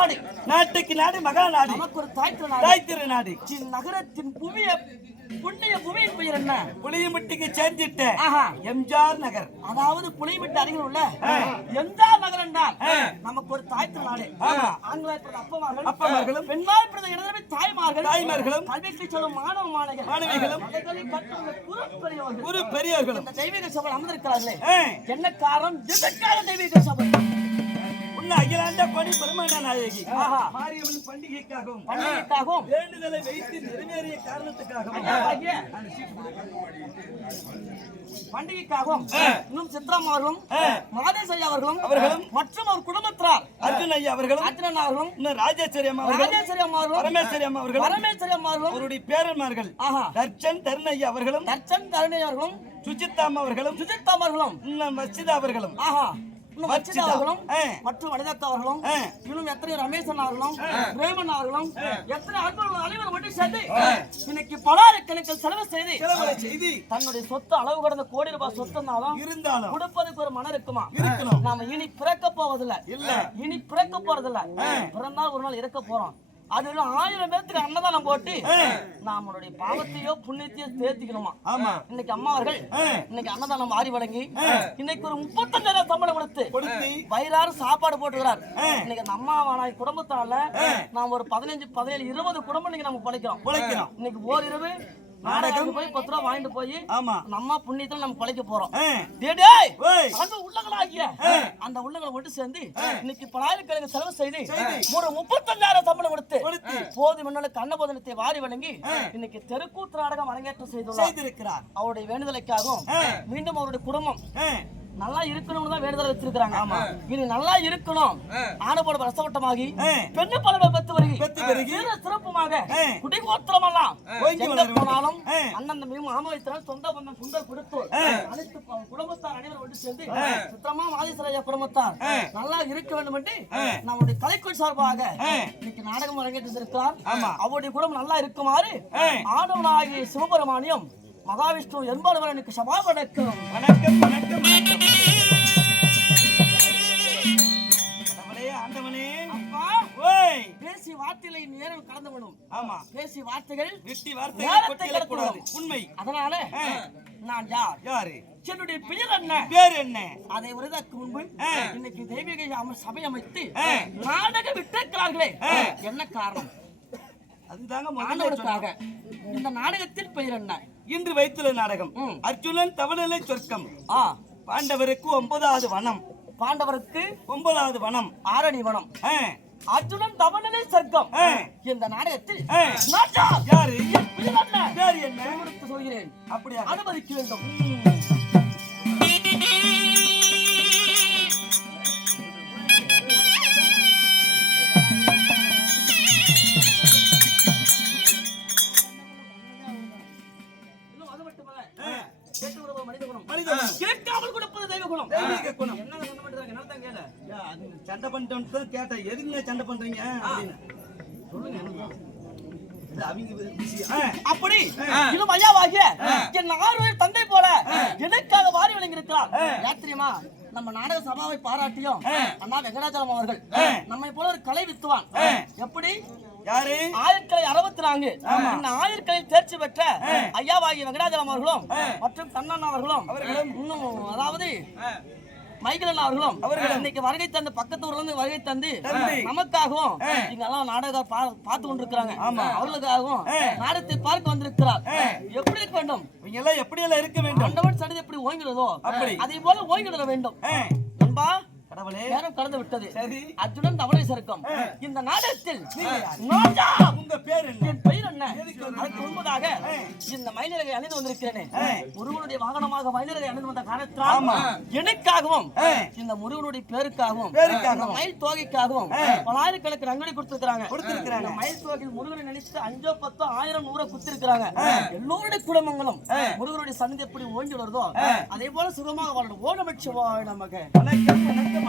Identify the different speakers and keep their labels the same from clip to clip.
Speaker 1: நாடு
Speaker 2: நாட்டுக்கு நாடு மகா நாடு.
Speaker 1: நமக்கு ஒரு தாய் திருநாடு
Speaker 2: தாய் திரு நாடு
Speaker 1: இந்நகரத்தின் புவிய புண்ணிய புவியின் பெயர் என்ன?
Speaker 2: புளியம்பட்டிக்கு சேர்ந்துட்ட எம்ஜிஆர் நகர்.
Speaker 1: அதாவது புலிமிட்டு அருகில் உள்ள எம்ஜிஆர் நகர் என்றால் நமக்கு ஒரு தாய் திருநாடு. ஆண்களாய் பிறந்த அப்பமார்கள்
Speaker 2: அப்பமார்களும்
Speaker 1: பெண்ணாய் பிறந்த இடத்துல தாய்மார்கள்
Speaker 2: தாய்மார்களும்
Speaker 1: கல்விக்கு செல்லும் மாணவ மாணவிகள்
Speaker 2: மாணவிகளும்
Speaker 1: கற்றுள்ள குரு பெரியவர்கள்
Speaker 2: குரு பெரியவர்களும்
Speaker 1: இந்த தெய்வீக சபை அமர்ந்திருக்கிறார்களே. என்ன காரணம்? தெய்வீக சபை.
Speaker 2: அகிலாண்ட நாயகி?
Speaker 1: ஆஹா.
Speaker 2: மாரியம்மன் பண்டிகைக்காகவும்
Speaker 1: பண்டிகைக்காகவும்.
Speaker 2: வேண்டுதலை வைத்து நிறைவேறிய காரணத்துக்காகவும்
Speaker 1: பண்டிகைக்காகவும் இன்னும் சித்ராம் அவர்களும் அவர்களும்
Speaker 2: அவர்களும்.
Speaker 1: மற்றும் அவர் குடும்பத்தினர்
Speaker 2: அர்ஜுன் ஐயா அவர்களும்.
Speaker 1: அர்ஜுனன் அவர்களும்
Speaker 2: இன்னும் ராஜேஸ்வரி அம்மா அவர்களும்.
Speaker 1: ராஜேஸ்வரி அம்மா அவர்களும்
Speaker 2: பரமேஸ்வரி அம்மா அவர்களும்.
Speaker 1: பரமேஸ்வரி அம்மா அவர்களும்.
Speaker 2: அவருடைய பேரன்மார்கள். தர்ச்சன் தருண் ஐயா அவர்களும்.
Speaker 1: தர்ச்சன் தருணி அவர்களும்.
Speaker 2: சுஜிதா அம்மா அவர்களும்.
Speaker 1: சுஜித் அவர்களும்.
Speaker 2: வச்சிதா அவர்களும்.
Speaker 1: ஆஹா. இன்னும் வச்சிதா
Speaker 2: வச்சிதா.
Speaker 1: அவர்களும்
Speaker 2: ஆ.
Speaker 1: மற்றும் வனிதா அவர்களும். இன்னும் எத்தனை ரமேசன் அவர்களும் பிரேமன் அவர்களும் எத்தனை அன்பர்கள் அனைவரும் ஒன்று சேர்ந்து இன்னைக்கு பலாயிரக்கணக்கில் செலவு செய்தி தன்னுடைய சொத்து அளவு கடந்த கோடி ரூபாய் சொத்துனாலும்
Speaker 2: இருந்தாலும்
Speaker 1: கொடுப்பதுக்கு ஒரு மனம் இருக்குமா
Speaker 2: இருக்கணும்.
Speaker 1: நாம இனி பிறக்க போவதில்ல
Speaker 2: இல்ல.
Speaker 1: இனி பிறக்க போறதில்ல பிறந்தால் ஒரு நாள் இறக்க போறோம் அதுல ஆயிரம் பேத்துக்கு அன்னதானம் போட்டு நம்மளுடைய பாவத்தையோ புண்ணியத்தையோ தேர்த்திக்கணுமா
Speaker 2: ஆமா.
Speaker 1: இன்னைக்கு அம்மா அவர்கள் இன்னைக்கு அன்னதானம் வாரி வழங்கி இன்னைக்கு ஒரு முப்பத்தஞ்சாயிரம் சம்பளம் கொடுத்து வயிறாறு சாப்பாடு போட்டுக்கிறார் இன்னைக்கு அந்த அம்மாவான குடும்பத்தால நாம ஒரு பதினஞ்சு பதினேழு இருபது குடும்பம் இன்னைக்கு நம்ம பழைக்கிறோம் இன்னைக்கு ஓரிரவு நாடகம்? போய் பத்து ரூபா வாங்கிட்டு போய்
Speaker 2: ஆமா.
Speaker 1: நம்ம புண்ணியத்துல நம்ம பழைக்க போறோம். அந்த உள்ளங்களாகிய அந்த உள்ளங்களை ஒன்று சேர்ந்து இன்னைக்கு பலாயிரக்கணக்கு செலவு செய்து ஒரு முப்பத்தஞ்சாயிரம் சம்பளம் கொடுத்து
Speaker 2: கொடுத்து.
Speaker 1: போது முன்னால கண்ணபோதனத்தை வாரி வழங்கி இன்னைக்கு தெருக்கூத்து நாடகம் அரங்கேற்றம் செய்துள்ளார். அவருடைய வேண்டுதலுக்காகவும் மீண்டும் அவருடைய குடும்பம் நல்லா இருக்கணும்னு தான் வேண்டுதல் வச்சிருக்காங்க ஆமா. இனி நல்லா இருக்கணும். ஆனப்போட ரசவட்டமாகி. பெண்ணு பலவை பெத்து வருகி.
Speaker 2: பெத்து.
Speaker 1: சீர சிறப்புமாக எல்லாம்
Speaker 2: ஓங்கி
Speaker 1: எங்க போனாலும். அண்ணன் மாமா வைத்தனர் சொந்த பந்தம் குண்டர் கொடுத்தோர் அனைத்து குடும்பத்தார் அனைவரும் ஒன்று சேர்ந்து சுத்தமா மாதேஸ்வரையா குடும்பத்தார் நல்லா இருக்க வேண்டும் என்று நம்முடைய கலைக்குழு சார்பாக இன்னைக்கு நாடகம் அரங்கேற்று இருக்கிறார்
Speaker 2: ஆமா.
Speaker 1: அவருடைய குடும்பம் நல்லா இருக்குமாறு ஆடவனாகிய சிவபெருமானியம் மகாவிஷ்ணு என்பவர்களுக்கு சபா வணக்கம்
Speaker 2: வணக்கம் வணக்கம்.
Speaker 1: வார்த்தைகளை நேரம் கடந்து விடும்.
Speaker 2: ஆமா.
Speaker 1: பேசி வார்த்தைகள்
Speaker 2: வெட்டி வார்த்தைகளை
Speaker 1: கடத்தணும்.
Speaker 2: உண்மை.
Speaker 1: அதனால நான் யார்?
Speaker 2: யாரு?
Speaker 1: என்னுடைய பெயர் என்ன?
Speaker 2: பேர் என்ன?
Speaker 1: அதை உரைதற்கு முன்பு. இன்னைக்கு தெய்வீக சபை அமைத்து நாடகம் விட்டிருக்கிறார்களே. என்ன காரணம்?
Speaker 2: அதுதாங்க முதல்ல
Speaker 1: ஆண்டவருக்காக இந்த நாடகத்தின் பெயர் என்ன.
Speaker 2: இன்று வைத்துள்ள நாடகம். அர்ஜுனன் தவநிலை சொர்க்கம்.
Speaker 1: ஆ.
Speaker 2: பாண்டவருக்கு ஒன்பதாவது வனம்.
Speaker 1: பாண்டவருக்கு
Speaker 2: ஒன்பதாவது வனம்.
Speaker 1: ஆரணி வனம். அர்ஜுனன் தவநிலை சர்க்கம். இந்த நாடகத்தில் யார்?
Speaker 2: யாரு
Speaker 1: என்ன?
Speaker 2: என்ன
Speaker 1: சொல்கிறேன்.
Speaker 2: அப்படியா?
Speaker 1: அனுமதிக்க வேண்டும். மனித குணம். கேட்காமல் கொடுப்பது தெய்வ குணம்
Speaker 2: தெய்வீக
Speaker 1: கேளு?
Speaker 2: அது சண்டை பண்ணிட்டோன்னு தான் கேட்டேன். எதுக்குங்க சண்டை பண்றீங்க அப்படின்னு. இது அவங்க விஷயம். ஆ,
Speaker 1: அப்படி? இன்னும் ஐயாவாகிய என் ஆறுவர் தந்தை போல எனக்காக வாரி வழங்கியிருக்கிறார். யார் தெரியுமா? நம்ம நாடக சபாவை பாராட்டியும் அண்ணா வெங்கடாச்சலம் அவர்கள் நம்மை போல ஒரு கலை வித்துவான். எப்படி?
Speaker 2: யாரு?
Speaker 1: ஆயிரக்கலை அறுபத்தி நான்கு இந்த ஆயிரக்கலையில் தேர்ச்சி பெற்ற ஐயாவாகிய வெங்கடாச்சலம் அவர்களும் மற்றும் கண்ணன் அவர்களும் இன்னும் அதாவது மைக்கேல் அவர்களும் அவர்கள் இன்னைக்கு வருகை தந்து பக்கத்து ஊர்ல இருந்து வருகை தந்து நமக்காகவும் இங்க எல்லாம் நாடகம் பார்த்து கொண்டிருக்கிறாங்க. அவர்களுக்காகவும் நாடகத்தை பார்க்க வந்திருக்கிறார். எப்படி இருக்க வேண்டும்?
Speaker 2: இவங்க எல்லாம் எப்படி எல்லாம் இருக்க வேண்டும்?
Speaker 1: ஆண்டவன் சடுதி எப்படி ஓய்கிறதோ
Speaker 2: அப்படி.
Speaker 1: அதே போல ஓய்கிட வேண்டும். நண்பா
Speaker 2: கடவுளே.
Speaker 1: நேரம் கடந்து விட்டது.
Speaker 2: சரி.
Speaker 1: அர்ஜுனன் தவளை சருக்கம் இந்த நாடகத்தில்
Speaker 2: உங்க பேர் என்ன?
Speaker 1: என் பெயர் என்ன? அதற்கு முன்பதாக இந்த மயிலிறகை அணிந்து வந்திருக்கிறேனே. முருகனுடைய வாகனமாக மயிலிறகை அணிந்து வந்த காரணத்தால் எனக்காகவும் இந்த முருகனுடைய பேருக்காகவும் மயில் தொகைக்காகவும் பலாயிரக்கணக்கு ரங்கடி கொடுத்திருக்கிறாங்க. கொடுத்திருக்கிறாங்க. மயில் தொகையில் முருகனை நினைத்து அஞ்சோ பத்தோ ஆயிரம் நூற குத்திருக்கிறாங்க. எல்லோருடைய குடும்பங்களும் முருகனுடைய சந்தி எப்படி ஓங்கி வருதோ அதே போல சுகமாக வாழணும் ஓடமிச்சு வாழ நமக்கு
Speaker 2: வணக்கம் வணக்கம்.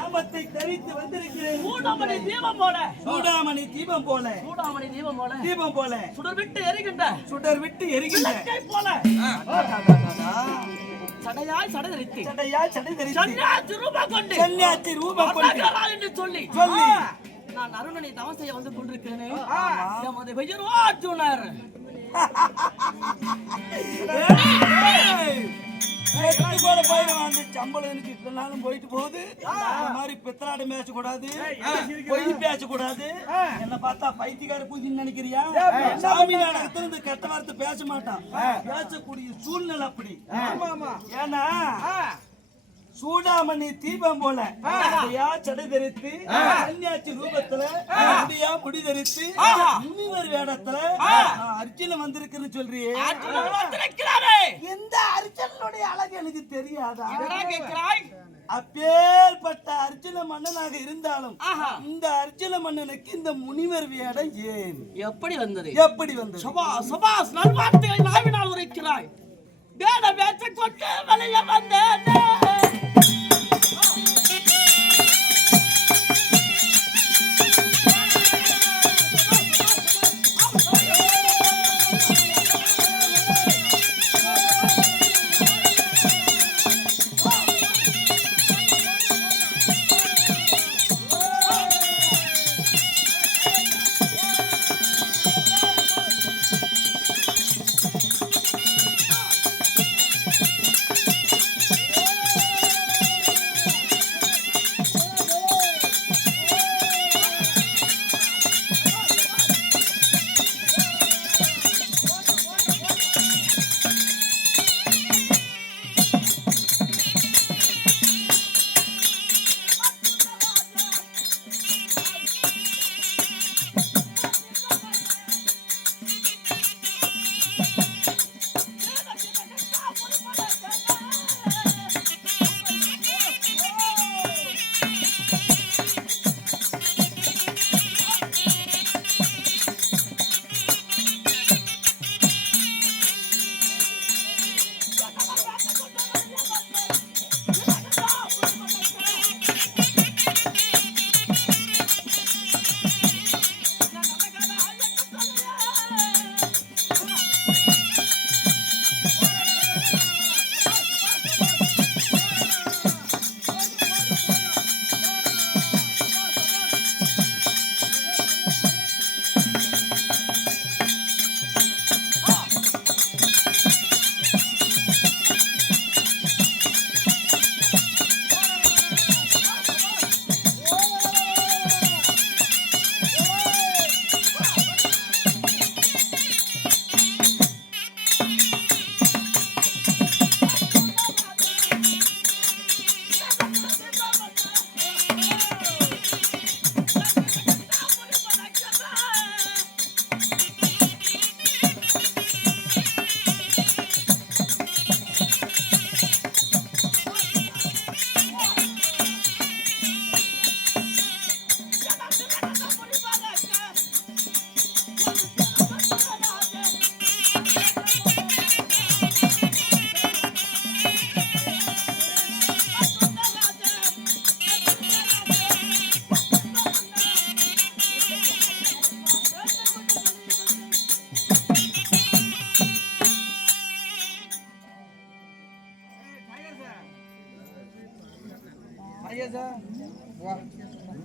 Speaker 2: நாமத்தை தரித்து வந்திருக்கிறேன்.
Speaker 1: சூடாமணி தீபம் போல.
Speaker 2: சூடாமணி தீபம் போல.
Speaker 1: சூடாமணி தீபம் போல.
Speaker 2: தீபம் போல.
Speaker 1: சுடர் விட்டு எரிகின்ற.
Speaker 2: சுடர் விட்டு எரிகின்ற.
Speaker 1: போல. சடையாய் சடை தரித்து
Speaker 2: சடையா சடை தரித்து
Speaker 1: ரூபம் கொண்டு.
Speaker 2: சன்னியாசி ரூபம் கொண்டு.
Speaker 1: என்று சொல்லி.
Speaker 2: சொல்லி.
Speaker 1: நான் அருணனை தவம் செய்ய வந்து கொண்டிருக்கிறேனே. எமது பெயரோ அர்ஜுனர்.
Speaker 2: செத்து கூட அந்த சம்பளம் எனக்கு நாளும் போயிட்டு போகுது. இந்த மாதிரி பித்தலாட்டம் பேசக்கூடாது பொய் பேசக்கூடாது. என்ன பார்த்தா பைத்தியக்கார பூஜைன்னு நினைக்கிறியா? சாமி நாடகத்துல இந்த கெட்ட வார்த்தை பேச மாட்டான். பேசக்கூடிய சூழ்நிலை அப்படி. ஏன்னா சூடாமணி தீபம் போல அப்படியா சடை தரித்து கன்னியாச்சி ரூபத்துல அப்படியா முடி தரித்து முனிவர் வேடத்துல அர்ஜுனன் வந்திருக்குன்னு சொல்றியே. எந்த அர்ஜுனனுடைய அழகு எனக்கு தெரியாதா? அப்பேற்பட்ட அர்ஜுன மன்னனாக இருந்தாலும். இந்த அர்ஜுன மன்னனுக்கு இந்த முனிவர் வேடம் ஏன்?
Speaker 1: எப்படி வந்தது?
Speaker 2: எப்படி வந்தது?
Speaker 1: சபா சபாஸ் நல்வார்த்தைகளை நாவினால் உரைக்கிறாய். வேட வேற்ற கொண்டு வெளியே வந்தேன்.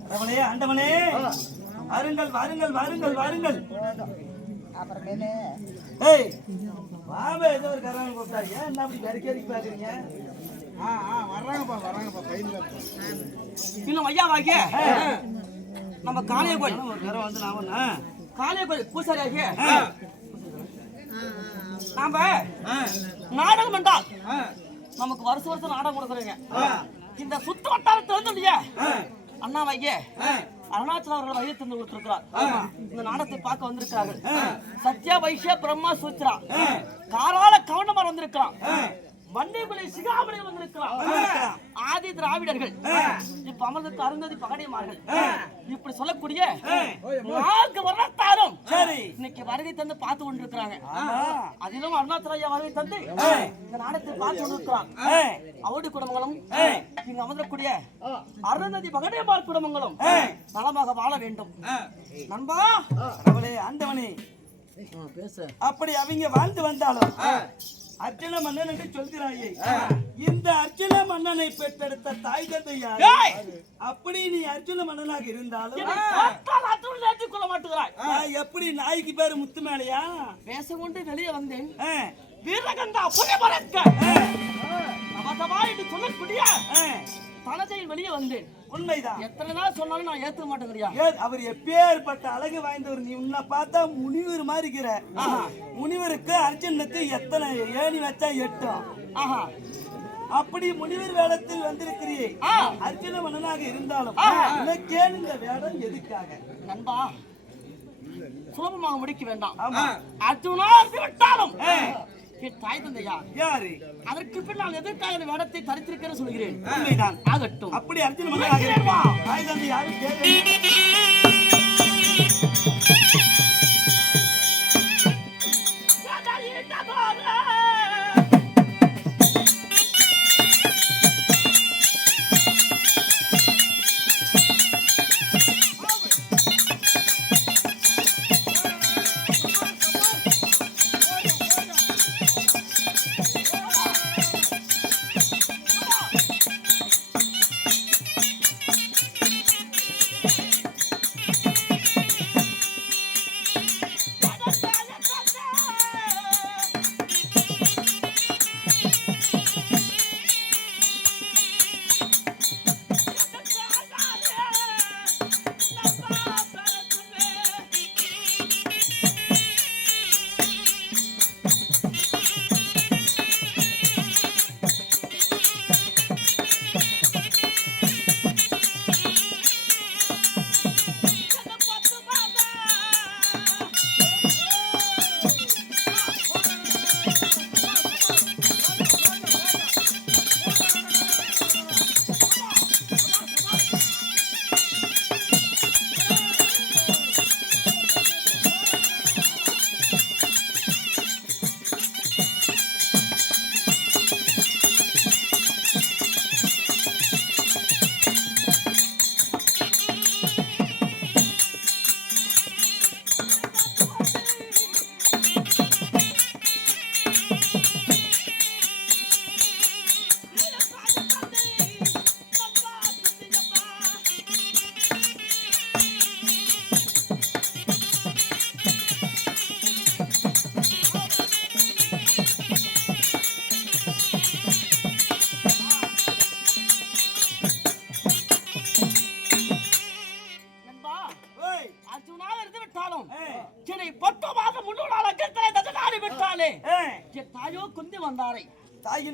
Speaker 2: கடவுளே ஆண்டவனே வாருங்கள் வாருங்கள் வாருங்கள் வாருங்கள். ஏய் வாபே ஏதோ ஒரு கராங்க கொடுத்தா ஏன் என்ன அப்படி கறிக்கி கறிக்கி பாக்குறீங்க
Speaker 1: இன்னும் ஐயாவாகிய நம்ம காளிய கோயில்.
Speaker 2: கரம் வந்து நான்?
Speaker 1: காளிய கோயில் பூசாரி ஆகிய. நாம நாடகம் என்றால் நமக்கு வருஷம் வருஷம் நாடகம் கொடுக்குறீங்க இந்த சுத்து வட்டாரத்துல வந்து இல்லையா? அண்ணா வைய அருணாச்சல அவர்கள் வழி தந்து கொடுத்திருக்கிறார். இந்த நாடகத்தை பார்க்க வந்திருக்கார்கள் சத்யா வைஷ்ய பிரம்மா சூத்ரா. காரால கவனமா வந்திருக்கிறான். வண்டிகுலை சிகாமணி வந்திருக்கிறான்
Speaker 2: வந்திருக்கிறான்.
Speaker 1: ஆதி திராவிடர்கள். இப்ப அமர்ந்தது அருந்ததி பகடைமார்கள். இப்படி சொல்லக்கூடிய நான்கு வருடத்தாரும்
Speaker 2: சரி.
Speaker 1: இன்னைக்கு வருகை தந்து பார்த்து கொண்டிருக்கிறாங்க. அதிலும் அருணாச்சலையா வருகை தந்து இந்த நாடத்தை பார்த்து கொண்டிருக்கிறான் அவடி குடும்பங்களும் இங்கு அமர்ந்தக்கூடிய அருந்ததி பகடைமார் குடும்பங்களும் நலமாக வாழ வேண்டும். நண்பா
Speaker 2: கடவுளே ஆண்டவனே
Speaker 1: பேசு.
Speaker 2: அப்படி அவங்க வாழ்ந்து வந்தாலும் அர்ஜுன மன்னன் என்று சொல்கிறாயே. இந்த அர்ஜுன மன்னனை பெற்றெடுத்த தாய் தந்தை யார்
Speaker 1: ஏய்!
Speaker 2: அப்படி நீ அர்ஜுன மன்னனாக இருந்தாலும்
Speaker 1: ஏற்றுக்கொள்ள மாட்டுகிறாய்.
Speaker 2: எப்படி நாய்க்கு பேரு முத்து மேலையா?
Speaker 1: பேசக்கொண்டு வெளியே வந்தேன். வீரகந்தா என்று சொல்லக்கூடிய
Speaker 2: ஆ,
Speaker 1: தனத்தையில் வெளியே வந்தேன்.
Speaker 2: உண்மைதான்.
Speaker 1: எத்தனை நாள் சொன்னாலும் நான் ஏத்துக்க மாட்டேங்கிறியா?
Speaker 2: அவர் எப்பேற்பட்ட அழகு வாய்ந்தவர். நீ உன்னை பார்த்தா முனிவர் மாதிரி இருக்கிற. முனிவருக்கு அர்ஜுனுக்கு எத்தனை ஏணி வச்சா எட்டும்
Speaker 1: ஆஹா.
Speaker 2: அப்படி முனிவர் வேடத்தில் வந்திருக்கிறியே
Speaker 1: ஆ.
Speaker 2: அர்ஜுன மன்னனாக இருந்தாலும்
Speaker 1: ஆ.
Speaker 2: உனக்கேன் இந்த வேடம் எதுக்காக?
Speaker 1: நண்பா சுலபமாக முடிக்க வேண்டாம். அர்ஜுனா என் தாய் தந்தையா?
Speaker 2: யாரு?
Speaker 1: அதற்கு பின் நான் இந்த வேடத்தை தரித்திருக்கிறேன் சொல்கிறேன்.
Speaker 2: உண்மைதான்.
Speaker 1: ஆகட்டும்.
Speaker 2: அப்படி அர்ஜுன தாய் தந்தை யாரும்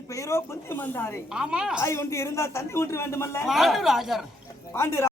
Speaker 2: பெயரோ குந்தி மந்தாரே
Speaker 1: ஆமா.
Speaker 2: தாய் ஒன்று இருந்தால் தந்தை ஒன்று வேண்டுமல்ல.
Speaker 1: பாண்டுராஜர்
Speaker 2: பாண்டு